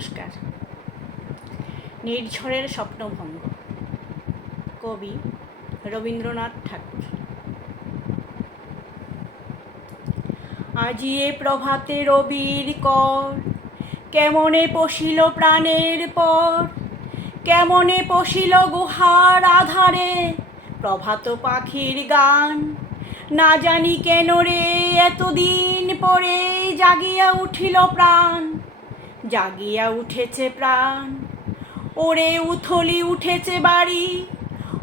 নমস্কার। নির্ঝরের স্বপ্নভঙ্গ, কবি রবীন্দ্রনাথ ঠাকুর। আজি এ প্রভাতে রবির কর, কেমনে পশিল প্রাণের পর, কেমনে পশিল গুহার আধারে প্রভাত পাখির গান। না জানি কেন রে এতদিন পরে জাগিয়া উঠিল প্রাণ, জাগিয়া উঠেছে প্রাণ। ওরে উথলি উঠেছে বাড়ি,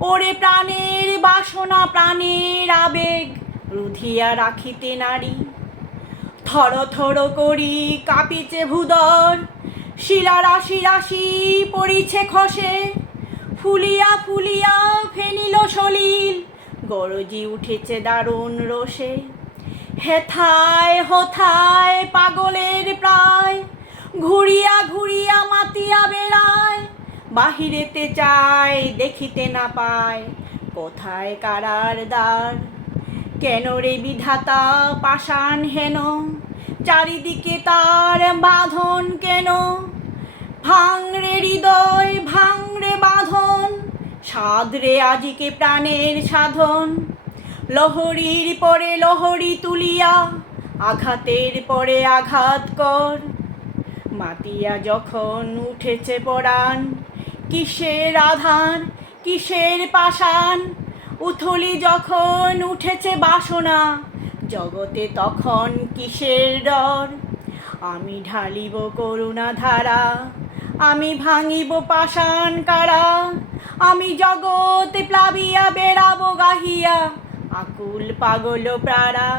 ওরে প্রাণের বাসনা প্রাণের আবেগ রুধিয়া রাখিতে নারী। থর থর করি কাঁপিছে ভূদর, শিলা রাশি রাশি পড়িছে খসে, ফুলিয়া ফুলিয়া ফেনিল সলিল গরজি উঠেছে দারুণ রোষে। হেথায় হোথায় পাগলের প্রায়, ঘুরিয়া ঘুরিয়া মাতিয়া বেড়ায়। বাহিরেতে চায় দেখিতে না পায়, কোথায় কারার দ্বার। কেন রে বিধাতা পাষাণ হেন, চারিদিকে তার বাঁধন কেন। ভাঙরে হৃদয় ভাঙরে বাঁধন, সাধরে আজিকে প্রাণের সাধন। লহরীর পরে লহরী তুলিয়া, আঘাতের পরে আঘাত কর। মাতিয়া যখন উঠেছে পরাণ, কিসের আধার কিসের পাষাণ। উথলি যখন উঠেছে বাসনা, জগতে তখন কিসের ডর। আমি ঢালিব করুণা ধারা, আমি ভাঙিব পাষাণ কারা। আমি জগতে প্লাবিয়া বেড়াবো গাহিয়া আকুল পাগল প্রারা।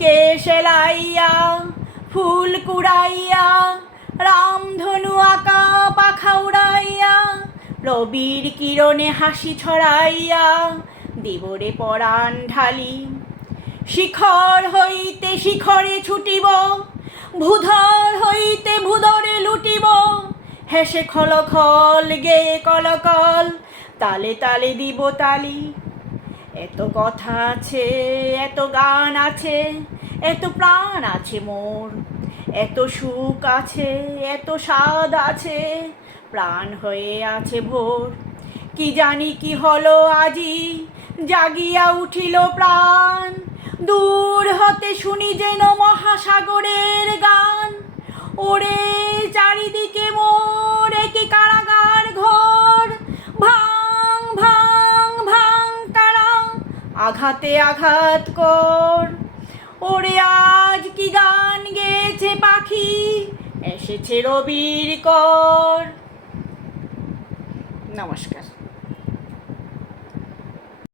কে সেলাইয়া ফুল কুড়াইয়া, রামধনু আঁকা পাখা উড়াইয়া, রবির কিরণে হাসি ছড়াইয়া দেবরে পরাণ ঢালি। শিখর হইতে শিখরে ছুটিব, ভূধর হইতে ভূধরে লুটিব। হেসে খলখল গেয়ে কলকল, তালে তালে দিব তালি। এত কথা আছে এত গান আছে, এত প্রাণ আছে মোর। এত সুখ আছে এত স্বাদ আছে, প্রাণ হয়ে আছে ভোর। কি জানি কি হলো আজি, জাগিয়া উঠিল প্রাণ। দূর হতে শুনি যেন মহাসাগরের গান। ওরে চারিদিকে মোর একি কারাগার ঘর, ভাঙ ভাঙ ভাঙ তারা আঘাতে আঘাত কর। ওরে আজ কি গান গেয়েছে পাখি, এসেছে রবির কর। নমস্কার।